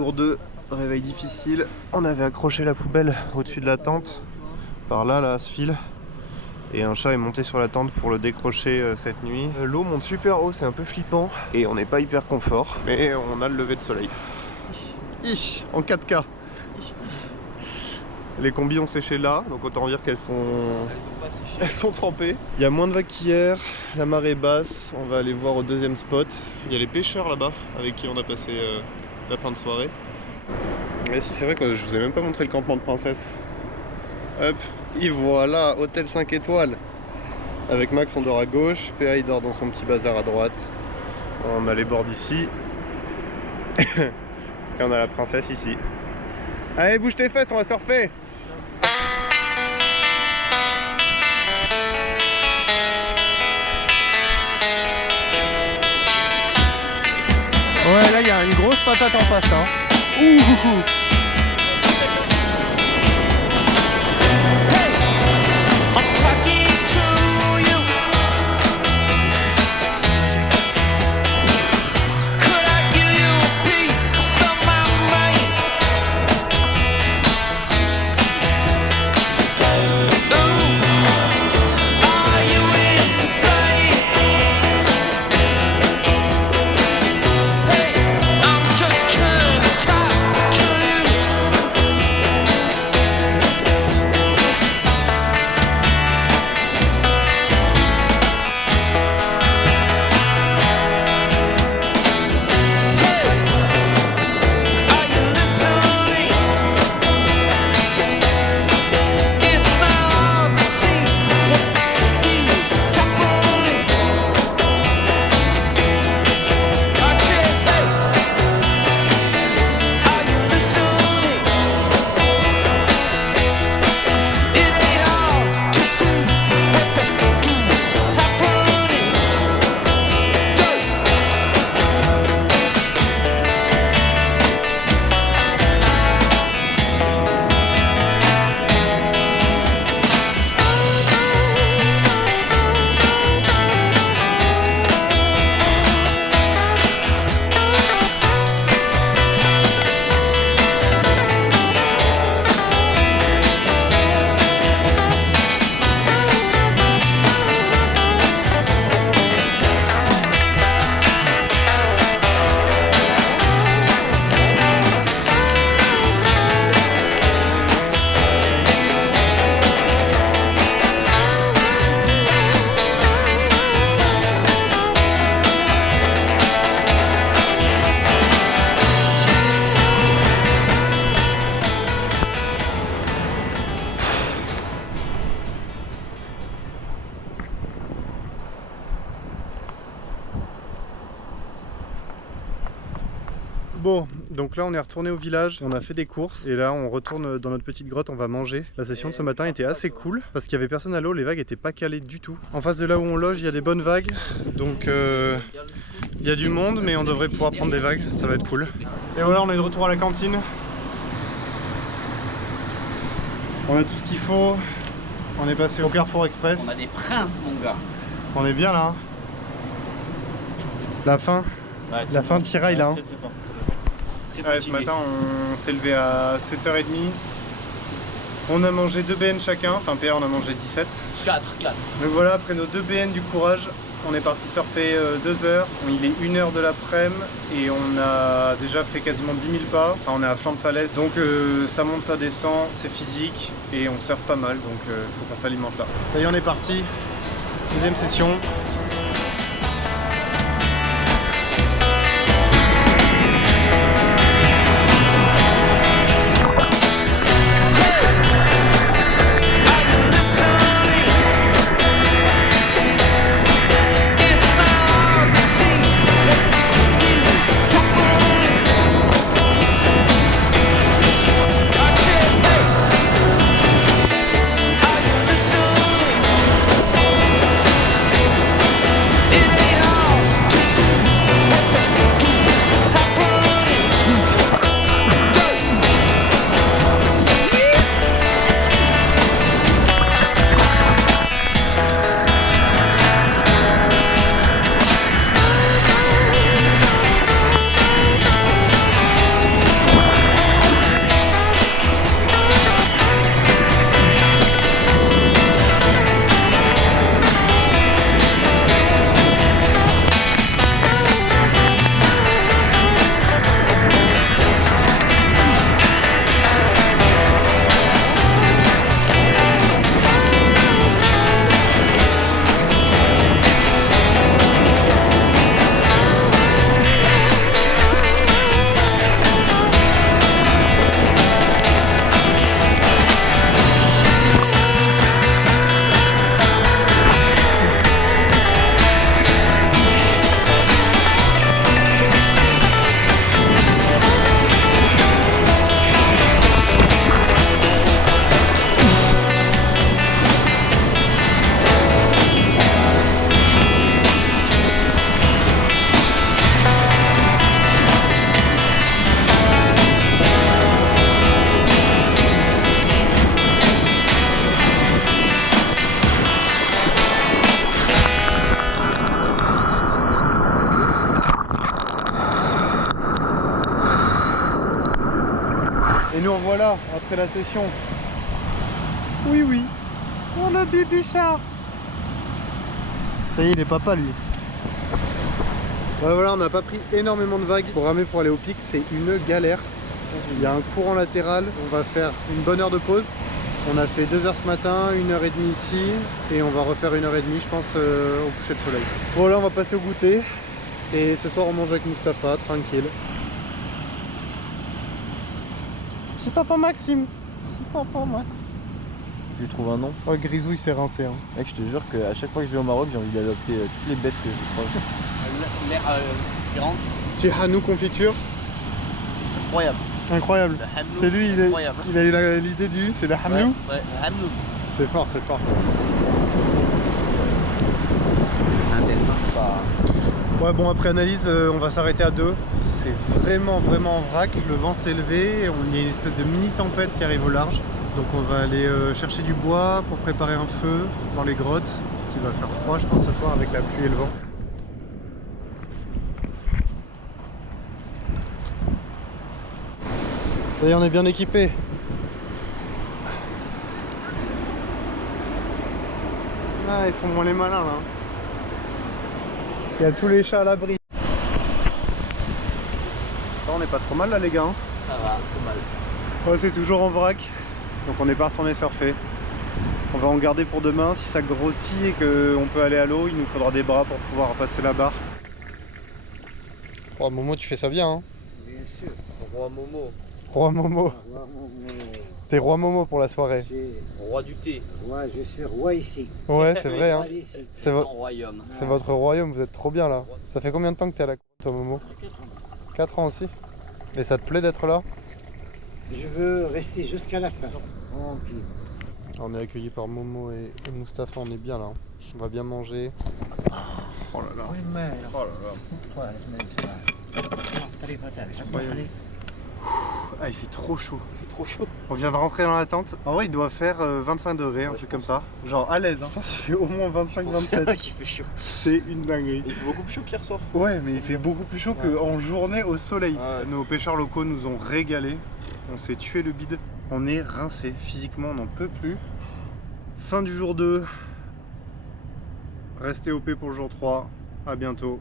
Jour 2, réveil difficile. On avait accroché la poubelle au-dessus de la tente. Par là, là, ce fil. Et un chat est monté sur la tente pour le décrocher cette nuit. L'eau monte super haut, c'est un peu flippant. Et on n'est pas hyper confort. Mais on a le lever de soleil. En 4K. Les combis ont séché là, donc autant dire qu'elles sont trempées. Il y a moins de vagues qu'hier, la marée est basse. On va aller voir au deuxième spot. Il y a les pêcheurs là-bas avec qui on a passé la fin de soirée. Et si c'est vrai que je vous ai même pas montré le campement de Princesse. Hop, et voilà, hôtel 5 étoiles. Avec Max on dort à gauche, PA il dort dans son petit bazar à droite. On a les bords ici. Et on a la princesse ici. Allez, bouge tes fesses, on va surfer. Ouais, là il y a une grosse patate en face. Hein. Ouh. Bon, donc là on est retourné au village, on a fait des courses et là on retourne dans notre petite grotte, on va manger. La session de ce matin était assez cool parce qu'il y avait personne à l'eau, les vagues étaient pas calées du tout. En face de là où on loge, il y a des bonnes vagues, donc il y a du monde mais on devrait pouvoir prendre des vagues, ça va être cool. Et voilà, on est de retour à la cantine. On a tout ce qu'il faut, on est passé au Carrefour Express. On a des princes mon gars. On est bien là. La fin, ouais, la fin tiraille là. Hein. Ouais, ce matin on s'est levé à 7h30. On a mangé 2 BN chacun, enfin PA on a mangé 17. 4. Donc voilà, après nos 2 BN du courage, on est parti surfer 2 heures. Il est 1h de l'après-midi et on a déjà fait quasiment 10 000 pas. Enfin on est à flanc de falaise, donc ça monte, ça descend, c'est physique et on surfe pas mal, donc il faut qu'on s'alimente là. Ça y est, on est parti, deuxième session. Et nous revoilà après la session. Oui, oui. On a Bibichard. Ça y est, il est papa lui. Voilà, on n'a pas pris énormément de vagues pour ramer pour aller au pic, c'est une galère. Il y a un courant latéral, on va faire une bonne heure de pause. On a fait 2 heures ce matin, 1h30 ici, et on va refaire 1h30 je pense au coucher de soleil. Voilà, on va passer au goûter, et ce soir on mange avec Mustapha, tranquille. C'est papa Maxime. C'est papa Max. Je lui trouve un nom. Oh, Grisou il s'est rincé. Hein. Mec, je te jure qu'à chaque fois que je vais au Maroc, j'ai envie d'adopter toutes les bêtes que je croise. L'air grande. Petit Hanou confiture. Incroyable. Incroyable. C'est lui, il a eu l'idée du... C'est le Hamlou. Ouais, le Hamlou. C'est fort, c'est fort. C'est un test, hein, c'est pas... Ouais, bon, après analyse, on va s'arrêter à 2. C'est vraiment en vrac. Le vent s'est levé. Il y a une espèce de mini tempête qui arrive au large. Donc on va aller chercher du bois pour préparer un feu dans les grottes. Parce qu'il va faire froid, je pense, ce soir avec la pluie et le vent. Ça y est, on est bien équipé. Ah, ils font moins les malins là. Il y a tous les chats à l'abri. On n'est pas trop mal là les gars. Hein. Ça va, pas mal. Ouais, c'est toujours en vrac. Donc on n'est pas retourné surfer. On va en garder pour demain. Si ça grossit et qu'on peut aller à l'eau, il nous faudra des bras pour pouvoir passer la barre. Oh Momo, tu fais ça bien hein. Bien sûr, roi Momo. Roi Momo. Roi Momo. T'es roi Momo pour la soirée. Roi du thé. Moi, je suis roi ici. Ouais, c'est vrai hein. Ici. C'est Mon royaume. votre royaume, vous êtes trop bien là. Ça fait combien de temps que t'es à la cour, toi Momo? 4 ans aussi. Et ça te plaît d'être là? Je veux rester jusqu'à la fin. Tranquille. On est accueillis par Momo et Mustapha, on est bien là. On va bien manger. Oh là là. Oui, mais Oh là là. Ah, il fait trop chaud. C'est trop chaud. On vient de rentrer dans la tente. En vrai, il doit faire 25 degrés, un truc comme ça. Genre à l'aise. Hein. Je pense qu'il fait au moins 25-27. Qui fait chaud. C'est une dinguerie. Il fait beaucoup plus chaud qu'hier soir. Ouais, mais il fait beaucoup plus chaud qu'en journée au soleil. Ouais, nos pêcheurs locaux nous ont régalé. On s'est tué le bide. On est rincé. Physiquement, on n'en peut plus. Fin du jour 2. Restez OP pour le jour 3. À bientôt.